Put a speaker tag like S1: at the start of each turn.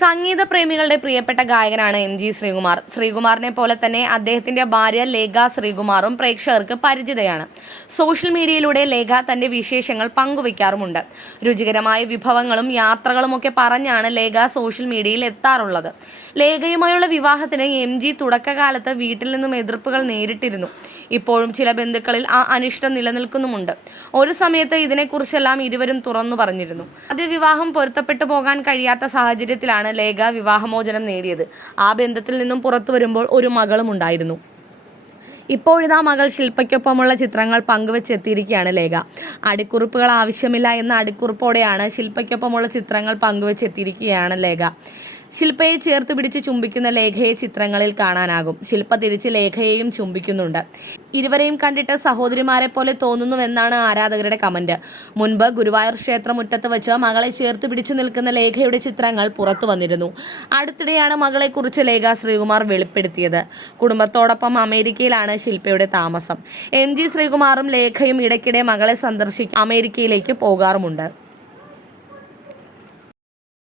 S1: സംഗീത പ്രേമികളുടെ പ്രിയപ്പെട്ട ഗായകനാണ് എം ജി ശ്രീകുമാർ. ശ്രീകുമാറിനെ പോലെ തന്നെ അദ്ദേഹത്തിന്റെ ഭാര്യ ലേഖ ശ്രീകുമാറും പ്രേക്ഷകർക്ക് പരിചിതയാണ്. സോഷ്യൽ മീഡിയയിലൂടെ ലേഖ തന്റെ വിശേഷങ്ങൾ പങ്കുവയ്ക്കാറുമുണ്ട്. രുചികരമായ വിഭവങ്ങളും യാത്രകളും ഒക്കെ പറഞ്ഞാണ് ലേഖ സോഷ്യൽ മീഡിയയിൽ എത്താറുള്ളത്. ലേഖയുമായുള്ള വിവാഹത്തിന് എം ജി തുടക്കകാലത്ത് വീട്ടിൽ നിന്നും എതിർപ്പുകൾ നേരിട്ടിരുന്നു. ഇപ്പോഴും ചില ബന്ധുക്കളിൽ ആ അനിഷ്ടം നിലനിൽക്കുന്നുമുണ്ട്. ഒരു സമയത്ത് ഇതിനെക്കുറിച്ചെല്ലാം ഇരുവരും തുറന്നു പറഞ്ഞിരുന്നു. ആദ്യ വിവാഹം പൊരുത്തപ്പെട്ടു പോകാൻ കഴിയാത്ത സാഹചര്യത്തിലാണ് ലേഖ വിവാഹമോചനം നേടിയത്. ആ ബന്ധത്തിൽ നിന്നും പുറത്തു വരുമ്പോൾ ഒരു മകളും ഉണ്ടായിരുന്നു. ഇപ്പോഴിതാ മകൾ ശില്പയ്ക്കൊപ്പമുള്ള ചിത്രങ്ങൾ പങ്കുവെച്ചെത്തിയിരിക്കുകയാണ് ലേഖ. അടിക്കുറിപ്പുകൾ ആവശ്യമില്ല എന്ന അടിക്കുറിപ്പോടെയാണ് ശില്പയ്ക്കൊപ്പമുള്ള ചിത്രങ്ങൾ പങ്കുവെച്ചെത്തിയിരിക്കുകയാണ് ലേഖ. ശില്പയെ ചേർത്ത് പിടിച്ച് ചുംബിക്കുന്ന ലേഖയെ ചിത്രങ്ങളിൽ കാണാനാകും. ശില്പ തിരിച്ച് ലേഖയെയും ചുംബിക്കുന്നുണ്ട്. ഇരുവരെയും കണ്ടിട്ട് സഹോദരിമാരെ പോലെ തോന്നുന്നുവെന്നാണ് ആരാധകരുടെ കമന്റ്. മുൻപ് ഗുരുവായൂർ ക്ഷേത്രമുറ്റത്ത് വെച്ച് മകളെ ചേർത്ത് പിടിച്ചു നിൽക്കുന്ന ലേഖയുടെ ചിത്രങ്ങൾ പുറത്തു വന്നിരുന്നു. അടുത്തിടെയാണ് മകളെക്കുറിച്ച് ലേഖ ശ്രീകുമാർ വെളിപ്പെടുത്തിയത്. കുടുംബത്തോടൊപ്പം അമേരിക്കയിലാണ് ശില്പയുടെ താമസം. എം ജി ശ്രീകുമാറും ലേഖയും ഇടയ്ക്കിടെ മകളെ സന്ദർശിക്കാൻ അമേരിക്കയിലേക്ക് പോകാറുമുണ്ട്.